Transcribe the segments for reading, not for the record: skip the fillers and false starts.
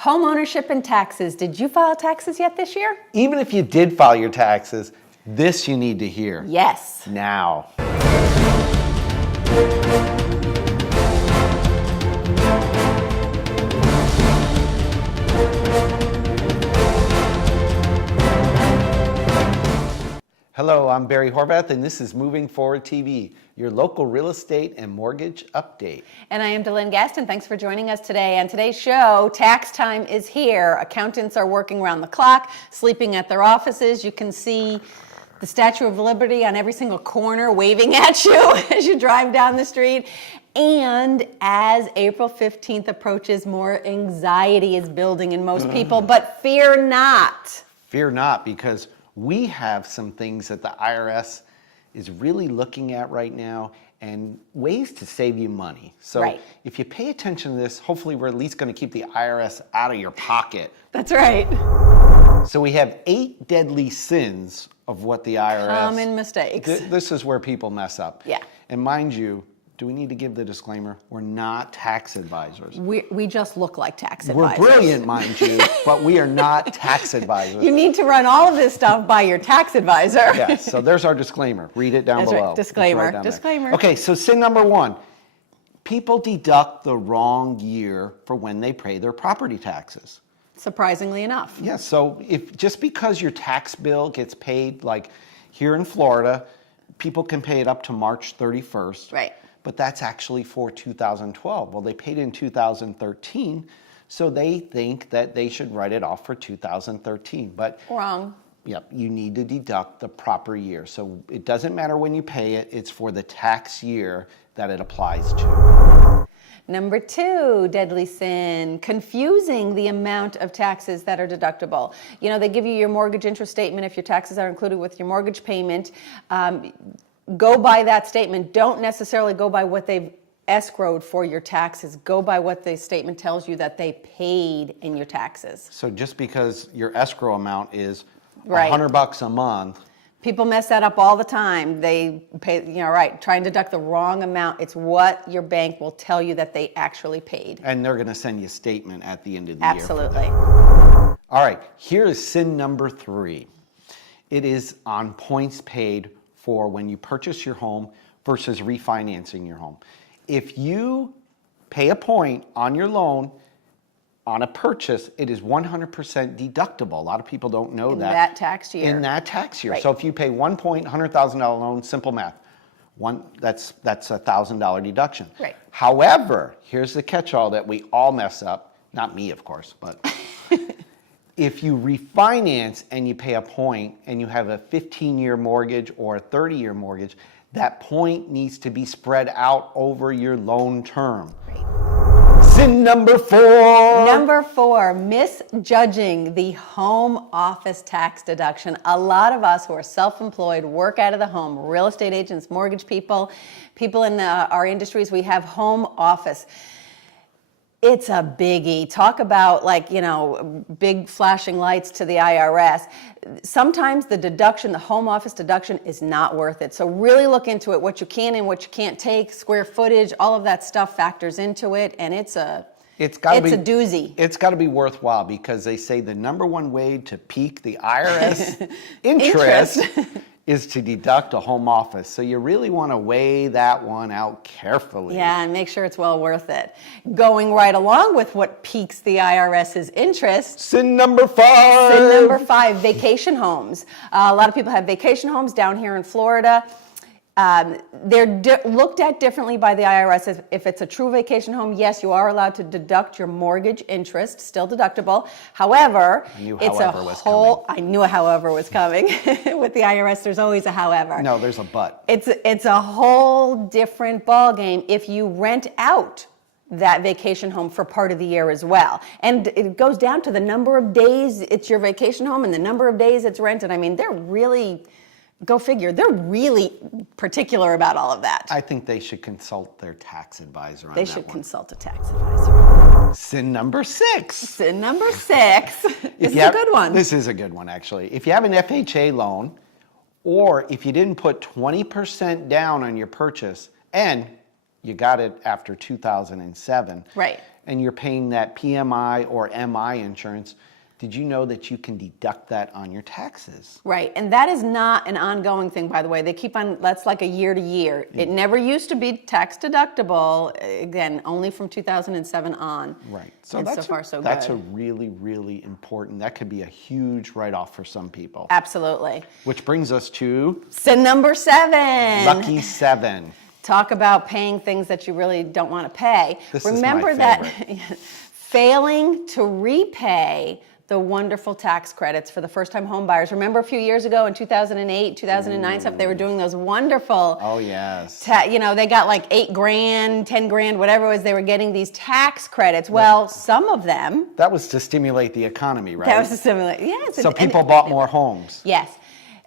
Home ownership and taxes. Did you file taxes yet this year? Even if you did file your taxes, this you need to hear. Yes. Now. Hello, I'm Barry Horvath, and this is Moving Forward TV, your local real estate and mortgage update. And I am DeLynn Gaston. Thanks for joining us today. On today's show, tax time is here. Accountants are working around the clock, sleeping at their offices. You can see the Statue of Liberty on every single corner waving at you as you drive down the street. And as April 15th approaches, more anxiety is building in most people, but fear not. Fear not, because we have some things that the IRS is really looking at right now and ways to save you money. So if you pay attention to this, hopefully we're at least going to keep the IRS out of your pocket. That's right. So we have 8 deadly sins of what the IRS... Common mistakes. This is where people mess up. Yeah. And mind you, do we need to give the disclaimer? We're not tax advisors. We just look like tax advisors. We're brilliant, mind you, but we are not tax advisors. You need to run all of this stuff by your tax advisor. Yes, so there's our disclaimer. Read it down below. Right. Disclaimer. Right Disclaimer. Okay, so sin number 1. People deduct the wrong year for when they pay their property taxes. Surprisingly enough. Yeah, so if just because your tax bill gets paid, like here in Florida, people can pay it up to March 31st. Right. But that's actually for 2012. Well, they paid in 2013, so they think that they should write it off for 2013. But wrong. Yep, you need to deduct the proper year. So it doesn't matter when you pay it, it's for the tax year that it applies to. Number 2, deadly sin, confusing the amount of taxes that are deductible. You know, they give you your mortgage interest statement if your taxes are included with your mortgage payment. Go by that statement. Don't necessarily go by what they've escrowed for your taxes. Go by what the statement tells you that they paid in your taxes. So just because your escrow amount is $100 a month. People mess that up all the time. They pay, try and deduct the wrong amount. It's what your bank will tell you that they actually paid. And they're going to send you a statement at the end of the year. Absolutely. All right, here is sin number 3. It is on points paid for when you purchase your home versus refinancing your home. If you pay a point on your loan on a purchase, it is 100% deductible. A lot of people don't know that. In that tax year. In that tax year. Right. So if you pay 1 point, $100,000 loan, simple math, that's a $1,000 deduction. Right. However, here's the catch-all that we all mess up. Not me, of course, but if you refinance and you pay a point and you have a 15-year mortgage or a 30-year mortgage, that point needs to be spread out over your loan term. Right. Sin number 4. Number 4, misjudging the home office tax deduction. A lot of us who are self-employed, work out of the home, real estate agents, mortgage people in our industries, we have home office. It's a biggie. Talk about big flashing lights to the IRS. Sometimes the home office deduction is not worth it. So really look into it, what you can and what you can't take, square footage, all of that stuff factors into it, and it's a doozy. It's got to be worthwhile because they say the number 1 way to pique the IRS interest is to deduct a home office. So you really want to weigh that one out carefully. Yeah, and make sure it's well worth it. Going right along with what piques the IRS's interest. Sin number 5. Sin number 5, vacation homes. A lot of people have vacation homes down here in Florida. They're looked at differently by the IRS. If it's a true vacation home, yes, you are allowed to deduct your mortgage interest, still deductible. However, I knew a however was coming. With the IRS, there's always a however. No, there's a but. It's a whole different ballgame if you rent out that vacation home for part of the year as well. And it goes down to the number of days it's your vacation home and the number of days it's rented. I mean, they're really... Go figure. They're really particular about all of that. I think they should consult their tax advisor on that. They should consult a tax advisor. Sin number 6. Sin number 6. This is a good one. This is a good one, actually. If you have an FHA loan, or if you didn't put 20% down on your purchase, and you got it after 2007, right? and you're paying that PMI or MI insurance, did you know that you can deduct that on your taxes? Right, and that is not an ongoing thing, by the way. They keep on, that's like a year to year. It never used to be tax deductible, again, only from 2007 on. Right. So far, so good. That's a really, really important, that could be a huge write-off for some people. Absolutely. Which brings us to Sin number 7. lucky 7. Talk about paying things that you really don't want to pay. This Remember is my favorite. that failing to repay the wonderful tax credits for the first-time home buyers. Remember a few years ago in 2008, 2009 stuff, they were doing those wonderful, Oh, yes. they got like 8 grand, 10 grand, whatever it was, they were getting these tax credits. Well, some of them, That was to stimulate the economy, right? that was a similar, yes. So people bought more homes. Yes.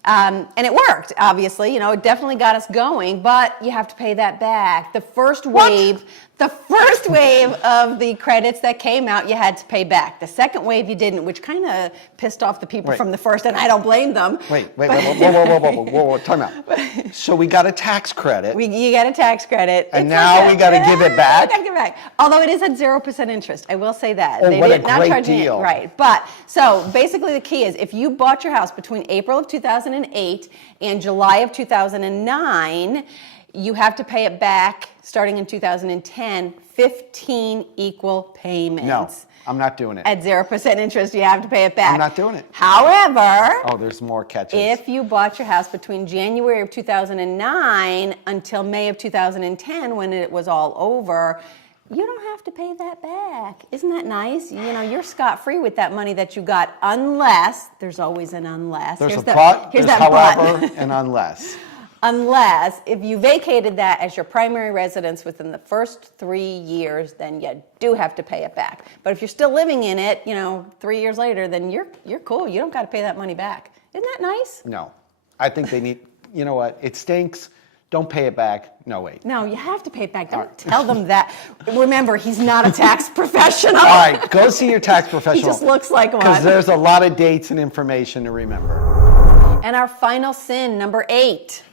And it worked, obviously, it definitely got us going, but you have to pay that back. The first wave of the credits that came out, you had to pay back. The second wave you didn't, which kind of pissed off the people Right. from the first, and I don't blame them. Wait, whoa, time out. So we got a tax credit, You get a tax credit. and It's now okay. we got to give it back? We gotta give it back. Although it is at 0% interest, I will say that. Oh, what a not great charging deal. It, right. But, so basically the key is if you bought your house between April of 2008 and July of 2009, you have to pay it back starting in 2010, 15 equal payments. No, I'm not doing it. At 0% interest, you have to pay it back. I'm not doing it. However, Oh, there's more catches. if you bought your house between January of 2009 until May of 2010, when it was all over, you don't have to pay that back. Isn't that nice? You're scot-free with that money that you got, unless, there's always an unless. There's Here's a the- but, here's there's that but. however, and unless. Unless, if you vacated that as your primary residence within the first 3 years, then you do have to pay it back. But if you're still living in it, 3 years later, then you're cool. You don't got to pay that money back. Isn't that nice? No. I think they need, you know what? It stinks. Don't pay it back. No, wait. No, you have to pay it back. Don't tell them that. Remember, he's not a tax professional. All right, go see your tax He professional. just looks like Because one. there's a lot of dates and information to remember. And our final sin, number 8.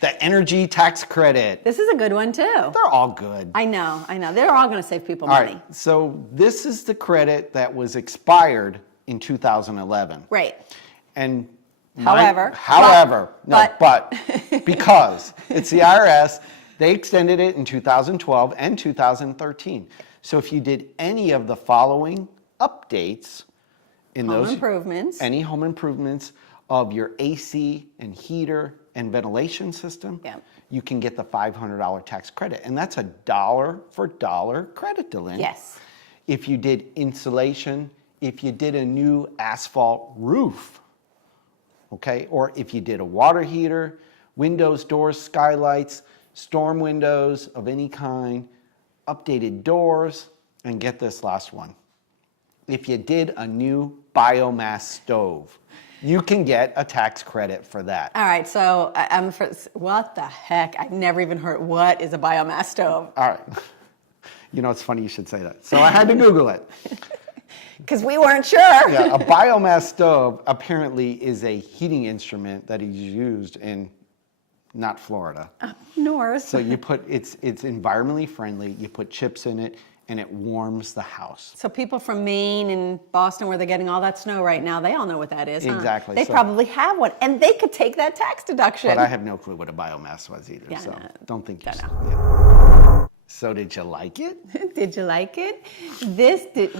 The energy tax credit. This is a good one, too. They're all good. I know. They're all going to save people All money. right, so this is the credit that was expired in 2011. Right. And However, because it's the IRS, they extended it in 2012 and 2013. So if you did any of the following updates in Home improvements. any home improvements of your AC and heater and ventilation system, Yeah. you can get the $500 tax credit. And that's a dollar for dollar credit, DeLynn. Yes. If you did insulation, if you did a new asphalt roof, okay, or if you did a water heater, windows, doors, skylights, storm windows of any kind, updated doors, and get this last one. If you did a new biomass stove, you can get a tax credit for that. All right, so what the heck? I've never even heard, what is a biomass stove? All right. It's funny you should say that. So I had to Google it. Because we weren't sure. Yeah, a biomass stove apparently is a heating instrument that is used in not Florida. North. So you put it's environmentally friendly. You put chips in it, and it warms the house. So people from Maine and Boston, where they're getting all that snow right now, they all know what that is. Huh? Exactly. They So- probably have one, and they could take that tax deduction. But I have no clue what a biomass was either. Yeah, so no, don't think you. don't Yeah. So did you like it? Did you like it?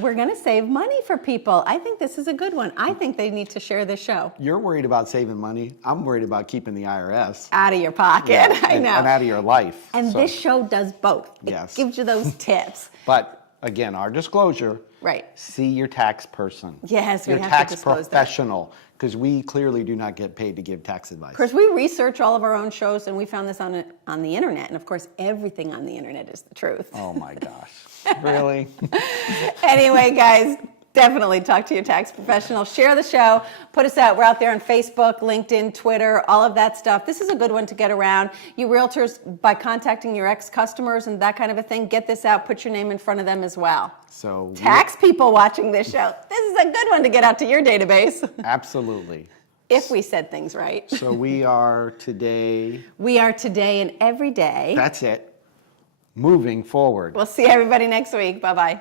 We're going to save money for people. I think this is a good one. I think they need to share this show. You're worried about saving money. I'm worried about keeping the IRS. Out of your pocket. I know. And out of your life. And So- this show does both. It Yes. gives you those tips. But again, our disclosure. Right. See your tax person. Yes, we your have to tax disclose that. professional, because we clearly do not get paid to give tax advice. Of course, we research all of our own shows, and we found this on the internet. And of course, everything on the internet is the truth. Oh my gosh. Really? Anyway, guys, definitely talk to your tax professional. Share the show. Put us out. We're out there on Facebook, LinkedIn, Twitter, all of that stuff. This is a good one to get around. You realtors, by contacting your ex-customers and that kind of a thing, get this out. Put your name in front of them as well. So Tax people watching this show, this is a good one to get out to your database. absolutely. If we said things right. So we are today. We are today and every day. That's it. moving forward. We'll see everybody next week. Bye-bye.